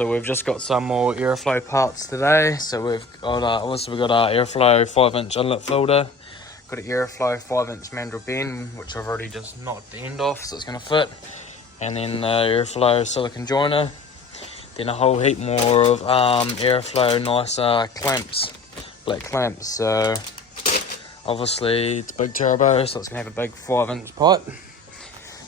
So we've just got some more airflow parts today. So we've got also we've got our airflow 5-inch inlet filter, got an airflow 5-inch mandrel bend, which I've already just knocked the end off, so it's going to fit, and then airflow silicone joiner, then a whole heap more of airflow nice clamps, black clamps. So obviously it's a big turbo, so it's going to have a big 5-inch pipe.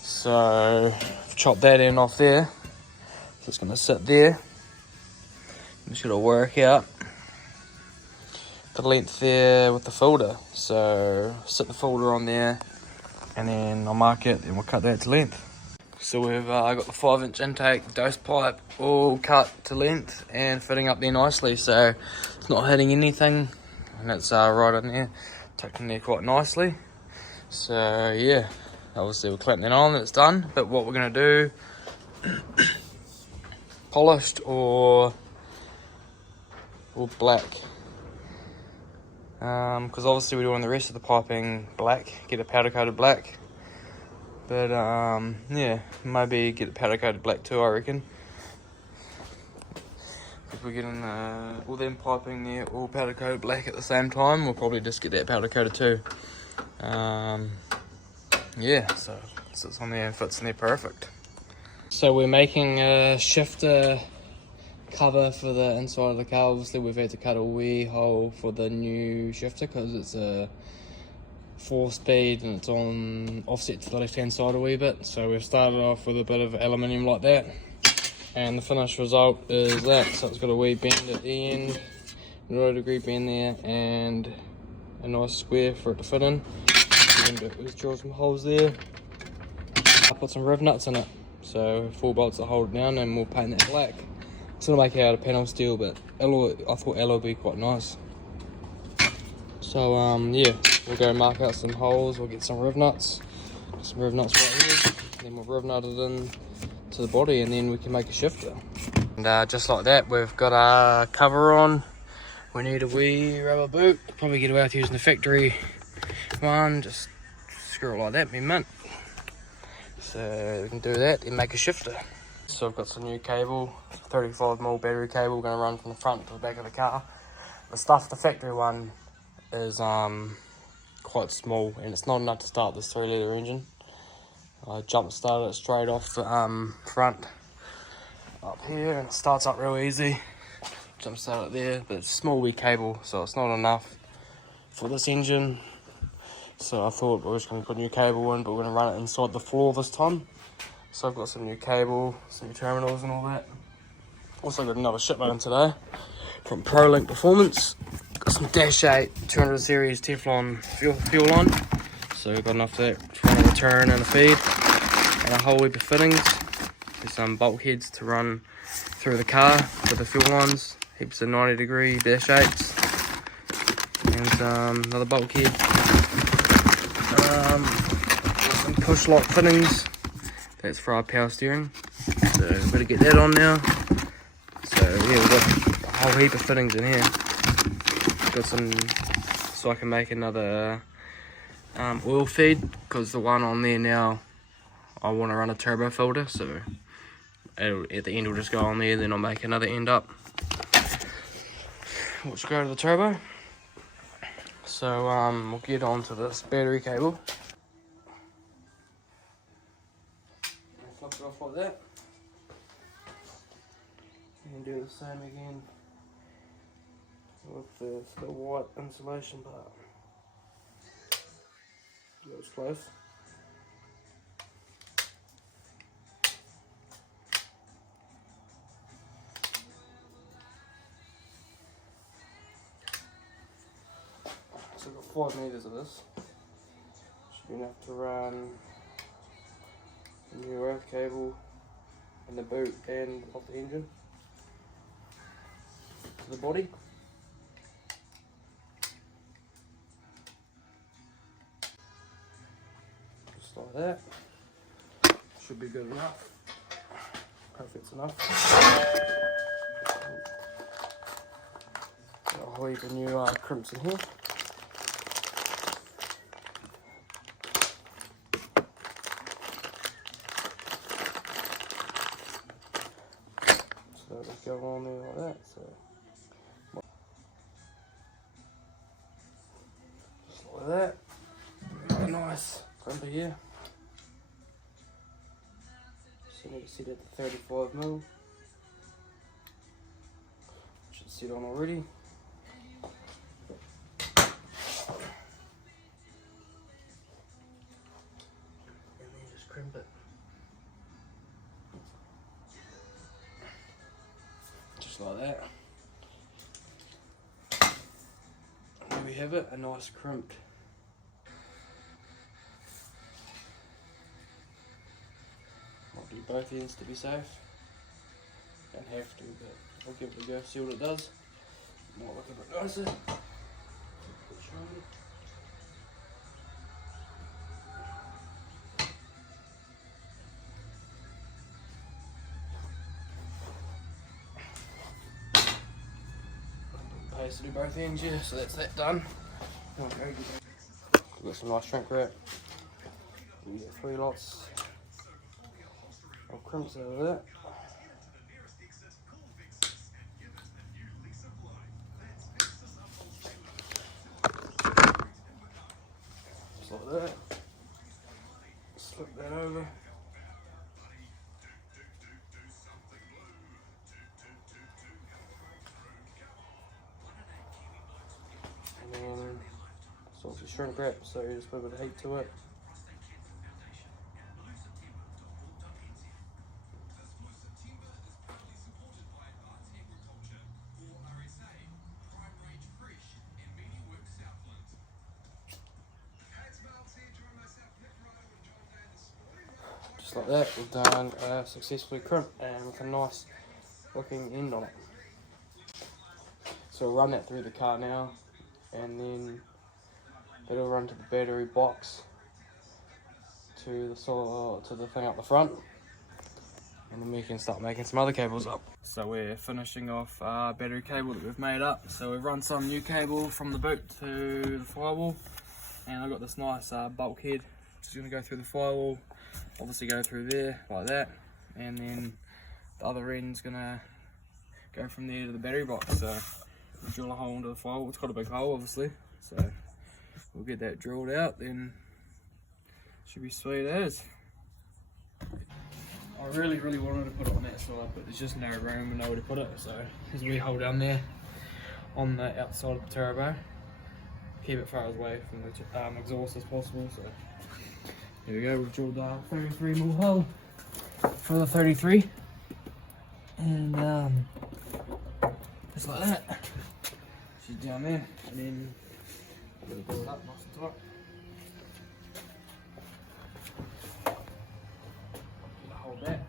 So I've chopped that end off there. So it's going to sit there. I'm just going to work out the length there with the filter. So sit the filter on there and then I'll mark it and we'll cut that to length. So we've got the 5-inch intake dose pipe all cut to length and fitting up there nicely. So it's not hitting anything and it's right in there, tucked in there quite nicely. So yeah, obviously we'll clamp that on, it's done. But what we're going to do, polished or black, because obviously we're doing the rest of the piping black, get it powder coated black. But yeah, maybe get it powder coated black too, I reckon. If we're getting all them piping there all powder coated black at the same time, we'll probably just get that powder coated too. Yeah, so it sits on there and fits in there perfect. So we're making a shifter cover for the inside of the car. Obviously we've had to cut a wee hole for the new shifter because it's a 4-speed and it's on offset to the left hand side a wee bit. So we've started off with a bit of aluminium like that, and the finished result is that. So it's got a wee bend at the end, a 90-degree bend there, and a nice square for it to fit in. Let's drill some holes there. I put some riv nuts in it, so 4 bolts that hold it down, and we'll paint that black. It's gonna make it out of panel steel, but alloy, I thought alloy would be quite nice. So yeah, we'll go mark out some holes. We'll get some riv nuts right here, and then we'll riv nut it in to the body, and then we can make a shifter. And just like that, we've got our cover on. We need a wee rubber boot. Probably get away with using the factory one. Just screw it like that, be mint. So we can do that and make a shifter. So I've got some new cable, 35mm battery cable, going to run from the front to the back of the car. The stuff, the factory one, is quite small and it's not enough to start this 3-litre engine. I jump started it straight off the front up here, and it starts up real easy. Jump start it there, but it's a small wee cable, so it's not enough for this engine. So I thought we were just going to put a new cable in, but we're going to run it inside the floor this time. So I've got some new cable, some new terminals and all that. Also got another shipment in today from ProLink Performance. Got some Dash 8 200 series Teflon fuel line. So we've got enough for that for another turn and a feed. And a whole heap of fittings. There's some bulkheads to run through the car with the fuel lines. Heaps of 90-degree Dash 8s. And another bulkhead. Some push lock fittings. That's for our power steering. So we better get that on now. So yeah, we've got a whole heap of fittings in here. Got some, so I can make another oil feed, because the one on there now, I want to run a turbo filter. So at the end we'll just go on there, then I'll make another end up, which will go to the turbo. So we'll get onto this battery cable. Flip it off like that. And do the same again with the white insulation part. That was close. So I've got 5 meters of this. Should be enough to run the new earth cable and the boot end of the engine to the body. Just like that. Should be good enough. Hopefully it's enough. Got a whole heap of new crimps in here. So let's go on there like that. So just like that. Really nice crimper here. So need to sit at the 35mm. Should sit on already. And then just crimp it. Just like that. And there we have it, a nice crimped. I'll do both ends to be safe. Don't have to, but I'll give it a go, see what it does. Might look a bit nicer. Paste to do both ends, yeah, so that's that done. We've got some nice shrink wrap. We get 3 lots of crimps out of that. Just like that. Slip that over. And then it's also shrink wrap, so you just put a bit of heat to it. Just like that, we've done a successfully crimp and with a nice looking end on it. So we'll run that through the car now, and then it'll run to the battery box to the thing up the front, and then we can start making some other cables up. So we're finishing off our battery cable that we've made up. So we've run some new cable from the boot to the firewall, and I've got this nice bulkhead which is going to go through the firewall, obviously go through there like that, and then the other end's going to go from there to the battery box. So we'll drill a hole into the firewall. It's got a big hole obviously, so we'll get that drilled out, then should be sweet as. I really wanted to put it on that side, but there's just no room and nowhere to put it, so there's a wee hole down there on the outside of the turbo. Keep it far away from the exhaust as possible. So here we go, we've drilled a 33mm hole for the 33, and just like that. She's down there, and then we'll build it up nice and tight. Hold that.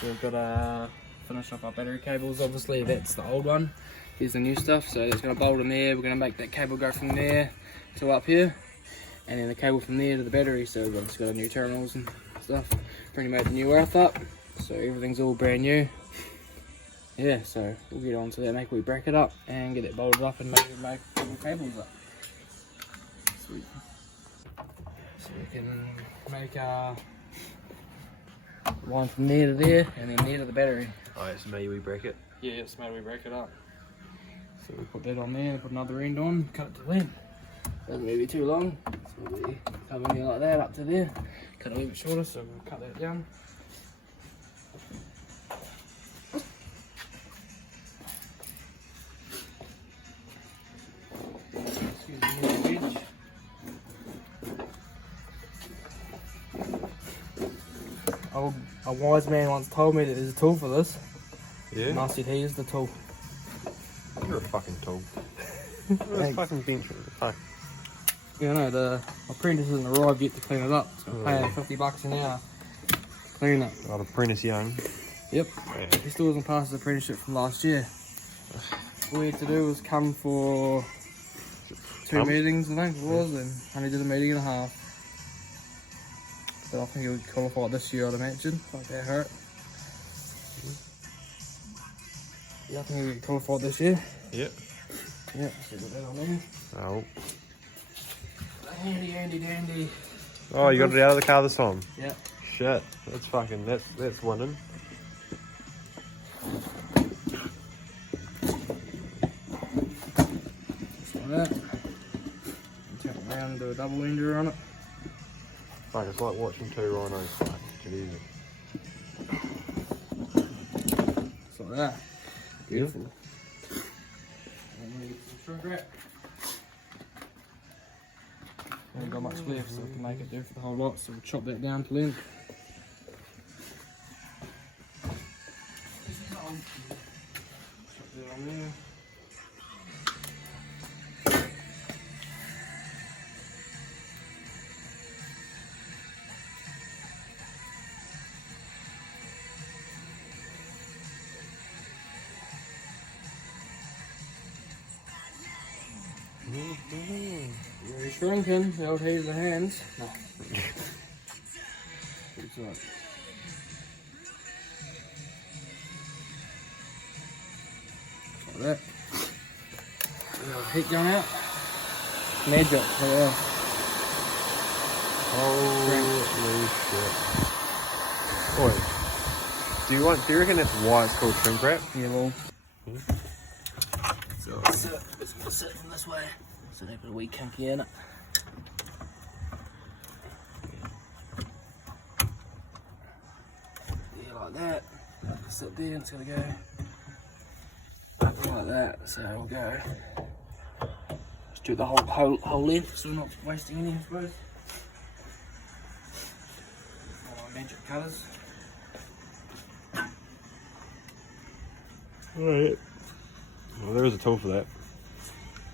So we've got to finish off our battery cables. Obviously that's the old one, here's the new stuff, so it's going to bolt in there. We're going to make that cable go from there to up here, and then the cable from there to the battery. So we've just got new terminals and stuff. Pretty made the new earth up, so everything's all brand new. Yeah, so we'll get on to that, make we break it up and get it bolted up and make all cables up. Sweet. So we can make our line from there to there, and then there to the battery. Oh, it's maybe we break it? Yeah, it's maybe we break it up. So we put that on there, put another end on, cut it to length. Doesn't need to be too long, so we'll be coming in like that up to there. Cut it a little bit shorter, so we'll cut that down. Excuse me, edge. A wise man once told me that there's a tool for this. Yeah? And I said he is the tool. You're a fucking tool. You're a fucking bench. Fuck. Yeah, no, the apprentice hasn't arrived yet to clean it up, so we're paying $50 an hour to clean it. Got apprentice young. Yep. Yeah. He still hasn't passed his apprenticeship from last year. All he had to do was come for 2 meetings, I think it was, and only did a meeting and a half. So I think he would qualify this year, I'd imagine. Like that hurt. Yeah, I think we get cold for this year. Yep. Yeah, so got that on there. Oh. Handy dandy. Oh, you got it out of the car this time? Yeah. Shit. That's fucking, that's winning. Just like that. Turn it around, do a double ender on it. Fuck, it's like watching two rhinos fight. Jeez. Just like that. Beautiful. And we get some shrink wrap. We haven't got much left, so we can make it do for the whole lot. So we'll chop that down to length. Chop that on there. You're shrinking, the old heat of the hands. No. It's right. Like that. The old heat going out. Magic, yeah. Holy shit. Oi. Do you reckon that's why it's called shrink wrap? Yeah, well. So it's gonna sit from this way. So they put a wee kinky in it. Yeah, like that. Sit there and it's gonna go like that. So we'll go. Just do the whole length so we're not wasting any, I suppose. All our magic colours. Alright. Well, there is a tool for that.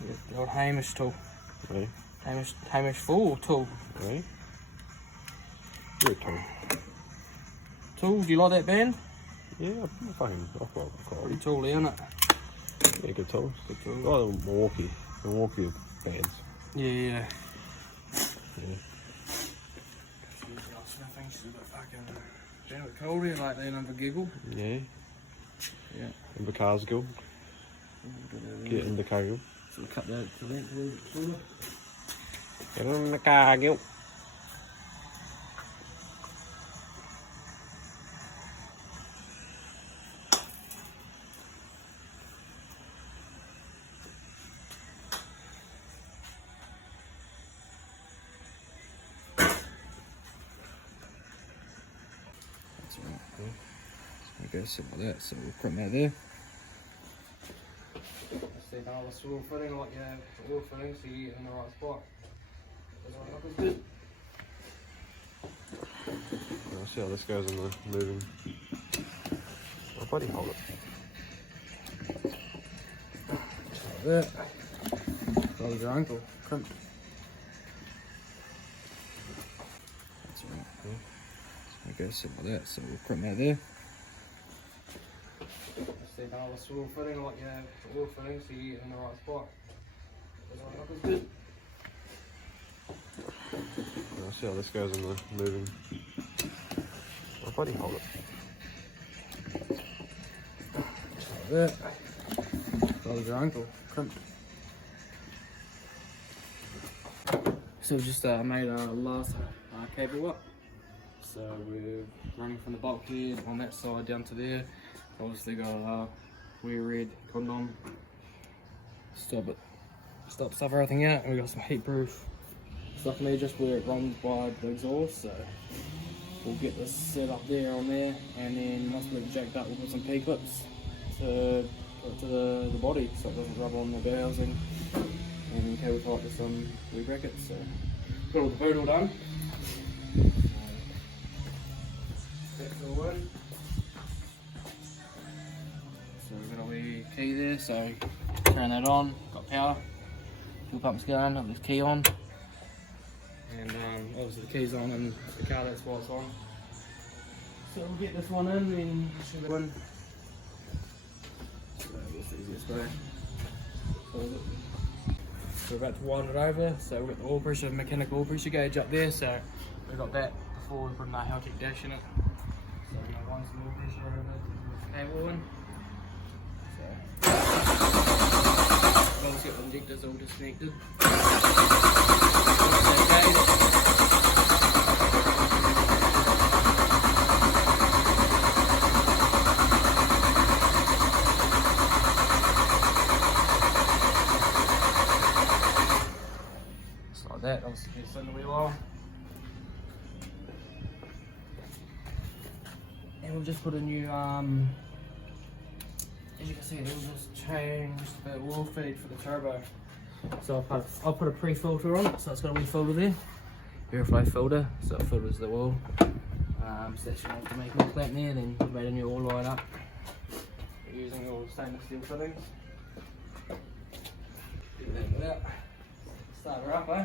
Yeah, the old Hamish tool. Right? Hamish full tool. Right? You're a tool. Tool, do you like that band? Yeah, I'm fucking quite. Pretty tooly, isn't it? Yeah, good tools. Good tool. Oh, the Milwaukee bands. Yeah. Yeah. She's a bit fucking been a bit cold here lately and I'm a giggle. Yeah. Yeah. In the car's go. Get in the car go. So we'll cut that to length a little bit fuller. Get in the car go. That's right. Cool. Okay, something like that. So we'll crimp that there. See now the swivel fitting, like you have the oil fitting, so you get in the right spot. Doesn't look as good. I'll see how this goes in the moving. I'll bloody hold it. Just like that. Follow your ankle. Crimp. That's right. Cool. Okay, something like that. So we'll crimp that there. See now the swivel fitting, like you have the oil fitting, so you get in the right spot. Doesn't look as good. I'll see how this goes in the moving. I'll bloody hold it. Just like that. Follow your ankle. Crimp. So we just made our last cable up. So we're running from the bulkhead on that side down to there. Obviously got a wear red condom. Stops everything out, and we got some heat proof stuff in there just where it runs by the exhaust. So we'll get this set up there on there, and then once we get it jacked up, we'll put some P-clips to put it to the body so it doesn't rub on the bow housing, and then cable tie it to some wee brackets. So got all the boot all done. That's all in. So we've got a wee key there, so turn that on, got power, fuel pump's going, got this key on, and obviously the key's on in the car, that's why it's on. So we'll get this one in and should be in. So that's the easiest way. So we're about to widen it over, so we've got the oil pressure, mechanical oil pressure gauge up there, so we've got that before we put our Hellkick dash in it. So we're going to run some oil pressure over the cable in. So filter's all disconnected. Just like that, obviously just in the wheel oil. And we'll just put a new, as you can see, we'll just change the oil feed for the turbo. So I'll put a pre-filter on it, so it's got a wee filter there. Airflow filter, so it filters the oil. So that's your automatic clamp there, then we've made a new oil line up. We're using all stainless steel fittings. Get that out. Start her up, eh?